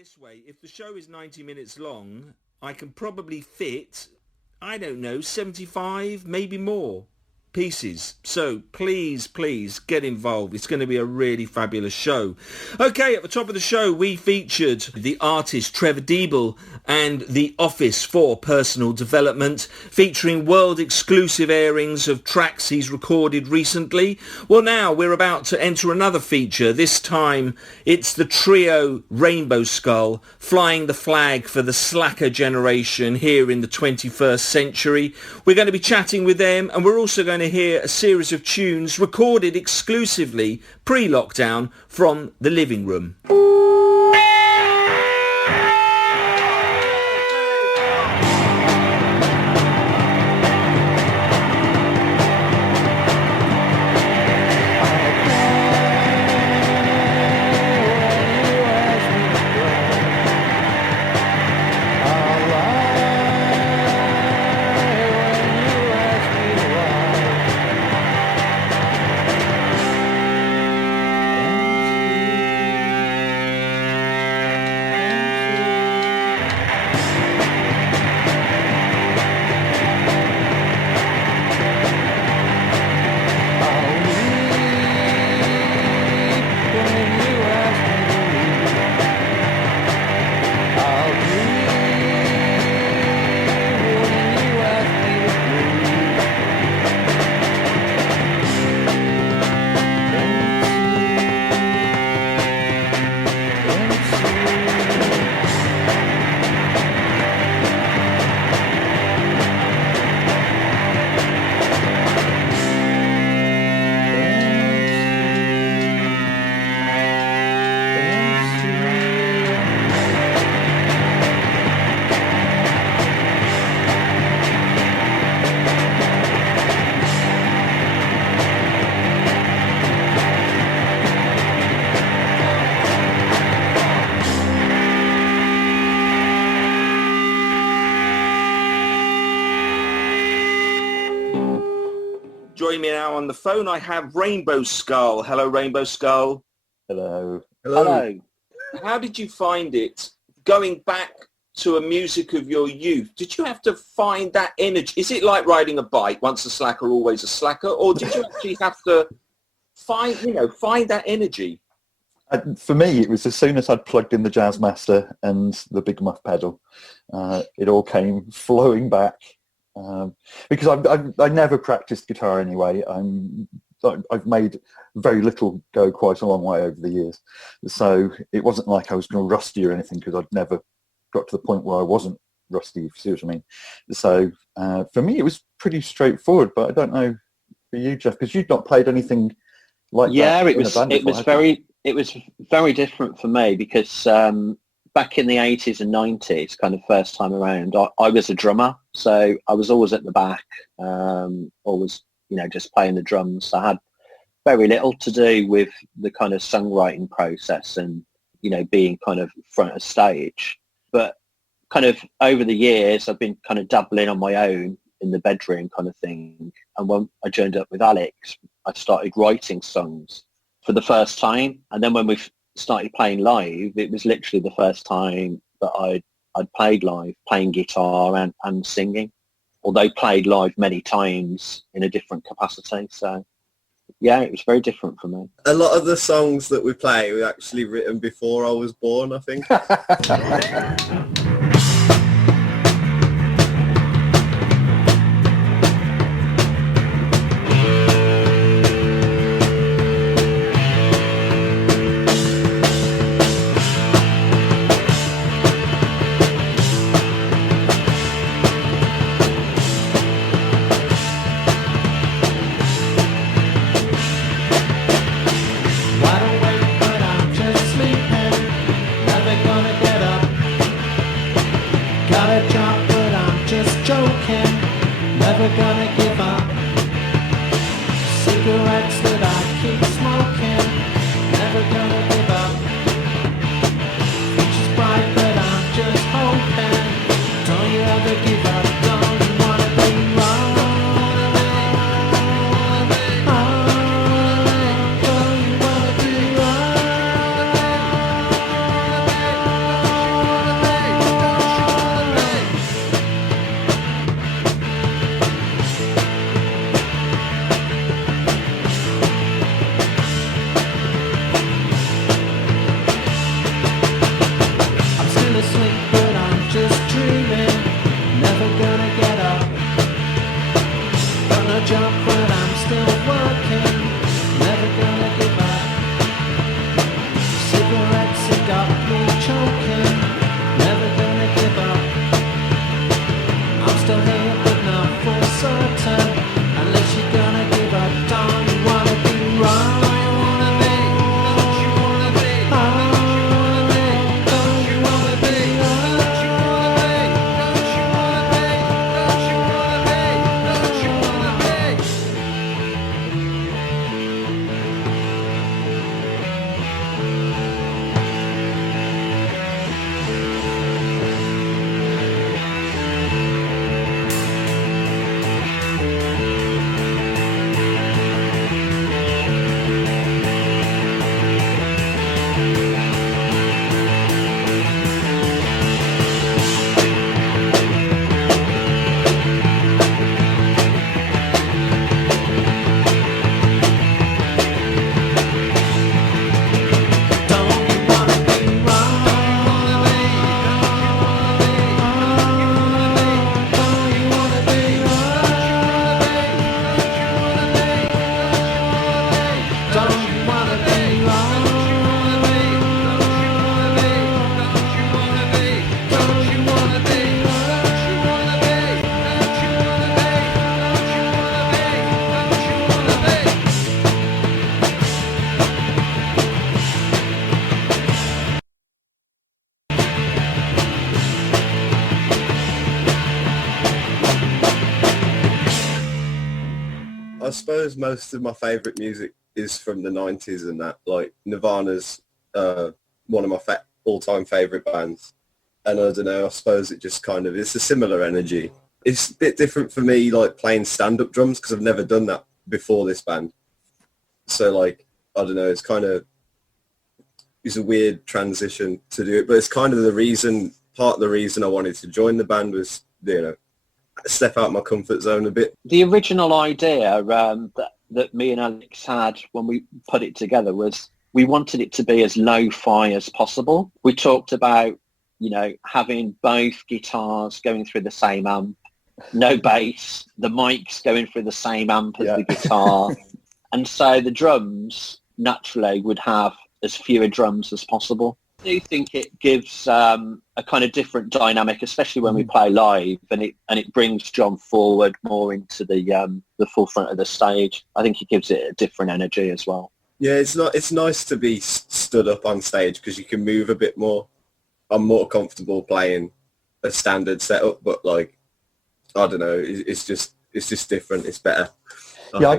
this way. If the show is 90 minutes long, I can probably fit, I don't know, 75, maybe more pieces. So please get involved. It's going to be a really fabulous show. Okay, at the top of the show we featured the artist Trevor Diebel and The Office for Personal Development, featuring world exclusive airings of tracks he's recorded recently. Well, now we're about to enter another feature. This time it's the trio Rainbow Skull, flying the flag for the slacker generation here in the 21st century. We're going to be chatting with them, and we're also going to hear a series of tunes recorded exclusively pre-lockdown from the living room. Joining me now on the phone, I have Rainbow Skull. Hello, Rainbow Skull. Hello. Hello. How did you find it going back to a music of your youth? Did you have to find that energy? Is it like riding a bike, once a slacker, always a slacker? Or did you actually have to find that energy? For me, it was as soon as I'd plugged in the Jazzmaster and the Big Muff pedal, it all came flowing back. Because I never practiced guitar anyway. I've made very little go quite a long way over the years. So it wasn't like I was going rusty or anything, because I'd never got to the point where I wasn't rusty, if you see what I mean. So for me, it was pretty straightforward, but I don't know for you, Jeff, because you'd not played anything like that. Yeah, it was very different for me, because back in the 80s and 90s, kind of first time around, I was a drummer, so I was always at the back, always, just playing the drums. I had very little to do with the kind of songwriting process and, being kind of front of stage. But kind of over the years, I've been kind of dabbling on my own in the bedroom kind of thing. And when I joined up with Alex, I started writing songs for the first time. And then when we started playing live, it was literally the first time that I'd played live, playing guitar and singing, although played live many times in a different capacity. So yeah, it was very different for me. A lot of the songs that we play were actually written before I was born, I think. I suppose most of my favourite music is from the 90s and that. Like Nirvana's one of my all-time favourite bands. And I don't know, I suppose it just kind of, it's a similar energy. It's a bit different for me, like playing stand-up drums, because I've never done that before this band. So like, I don't know, it's a weird transition to do it, but it's kind of part of the reason I wanted to join the band was, you know, step out my comfort zone a bit. The original idea that me and Alex had when we put it together was we wanted it to be as lo-fi as possible. We talked about, you know, having both guitars going through the same amp, no bass, the mics going through the same amp as the guitar. And so the drums naturally would have as fewer drums as possible. I do think it gives a kind of different dynamic, especially when we play live, and it brings John forward more into the forefront of the stage. I think it gives it a different energy as well. Yeah, it's nice to be stood up on stage because you can move a bit more. I'm more comfortable playing a standard setup, but like, I don't know, it's just different. It's better. I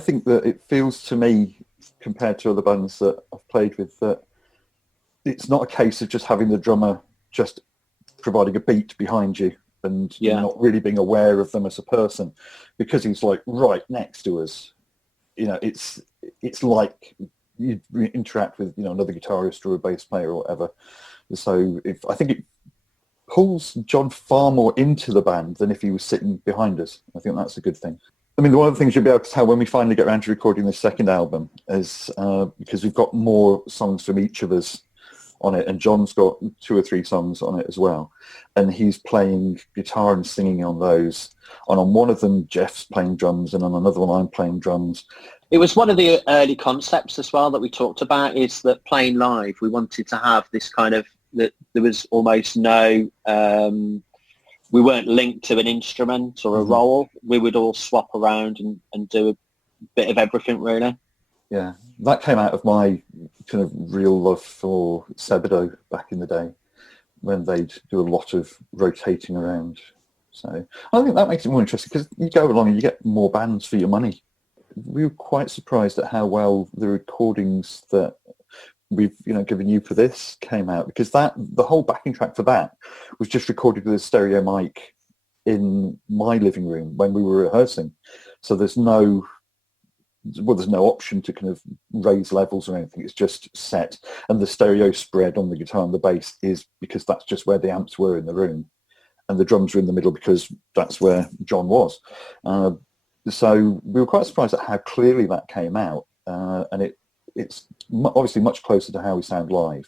think that it feels to me, compared to other bands that I've played with, that it's not a case of just having the drummer just providing a beat behind you and not really being aware of them as a person, because he's like right next to us. You know, it's like you interact with, you know, another guitarist or a bass player or whatever. So I think it pulls John far more into the band than if he was sitting behind us. I think that's a good thing. I mean, one of the things you'll be able to tell when we finally get around to recording this second album is because we've got more songs from each of us on it, and John's got 2 or 3 songs on it as well, and he's playing guitar and singing on those. And on one of them, Jeff's playing drums, and on another one, I'm playing drums. It was one of the early concepts as well that we talked about, is that playing live, we wanted to have this kind of, that there was almost no, we weren't linked to an instrument or a role. We would all swap around and do a bit of everything, really. Yeah, that came out of my kind of real love for Sebadoh back in the day, when they'd do a lot of rotating around. So I think that makes it more interesting, because you go along and you get more bands for your money. We were quite surprised at how well the recordings that we've, you know, given you for this came out, because the whole backing track for that was just recorded with a stereo mic in my living room when we were rehearsing. So there's no option to kind of raise levels or anything. It's just set, and the stereo spread on the guitar and the bass is because that's just where the amps were in the room, and the drums were in the middle because that's where John was. So we were quite surprised at how clearly that came out, and it's obviously much closer to how we sound live.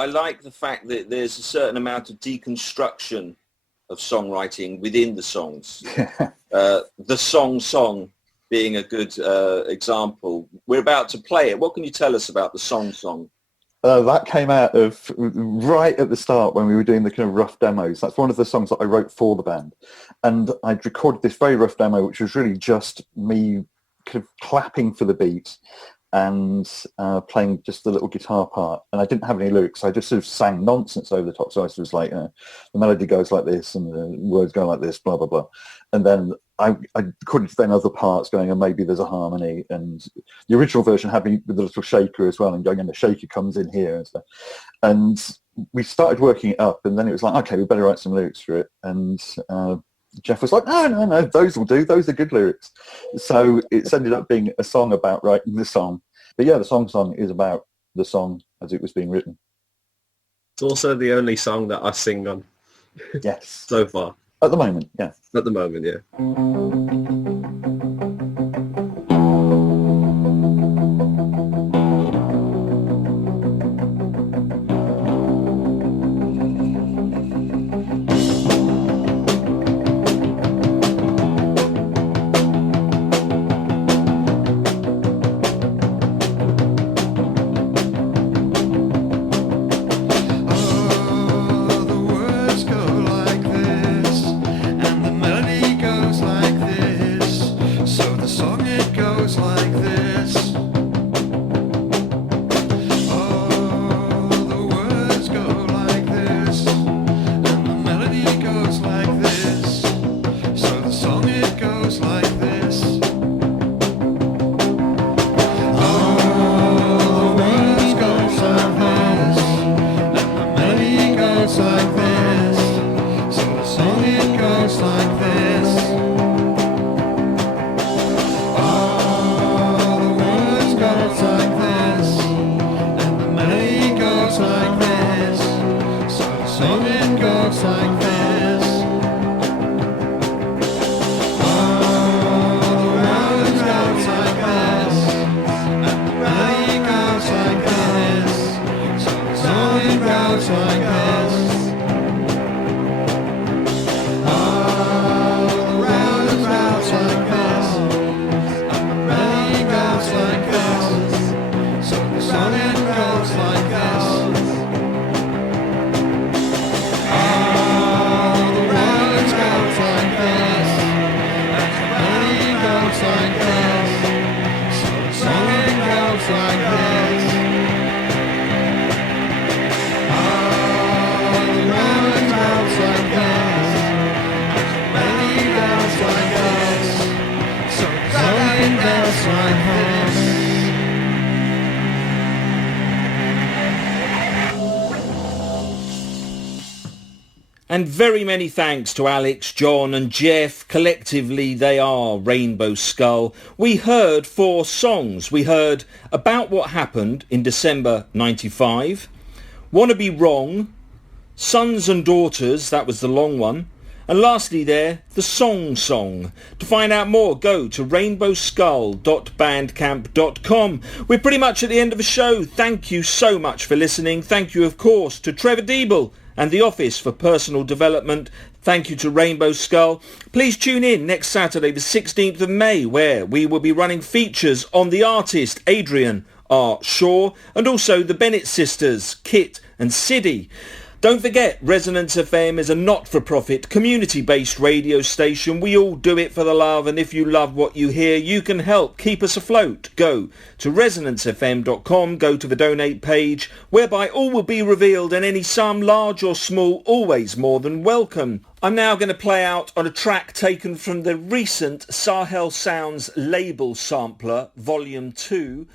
I like the fact that there's a certain amount of deconstruction of songwriting within the songs. The song being a good example. We're about to play it. What can you tell us about the song? That came out of right at the start when we were doing the kind of rough demos. That's one of the songs that I wrote for the band. And I'd recorded this very rough demo, which was really just me kind of clapping for the beat and playing just the little guitar part. And I didn't have any lyrics. I just sort of sang nonsense over the top. So I was like, the melody goes like this and the words go like this, blah, blah, blah. And then I recorded then other parts going, and maybe there's a harmony. And the original version had me with a little shaker as well, and going, and the shaker comes in here and stuff. And we started working it up, and then it was like, okay, we better write some lyrics for it. And Jeff was like, no, those will do. Those are good lyrics. So it's ended up being a song about writing the song. But yeah, the song is about the song as it was being written. It's also the only song that I sing on. Yes. So far. At the moment, yeah. At the moment, yeah. And very many thanks to Alex, John and Jeff. Collectively, they are Rainbow Skull. We heard 4 songs. We heard About What Happened in December 95, Wanna Be Wrong, Sons and Daughters, that was the long one, and lastly there, the Song. To find out more, go to rainbowskull.bandcamp.com. We're pretty much at the end of the show. Thank you so much for listening. Thank you, of course, to Trevor Diebel and the Office for Personal Development. Thank you to Rainbow Skull. Please tune in next Saturday, the 16th of May, where we will be running features on the artist Adrian R. Shaw and also the Bennett sisters, Kit and Siddy. Don't forget, Resonance FM is a not-for-profit, community-based radio station. We all do it for the love, and if you love what you hear, you can help keep us afloat. Go to resonancefm.com, go to the donate page, whereby all will be revealed, and any sum, large or small, always more than welcome. I'm now going to play out on a track taken from the recent Sahel Sounds label sampler, Volume 2,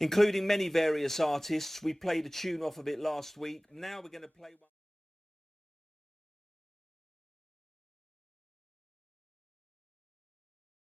including many various artists. We played a tune off of it last week. Now we're going to play one.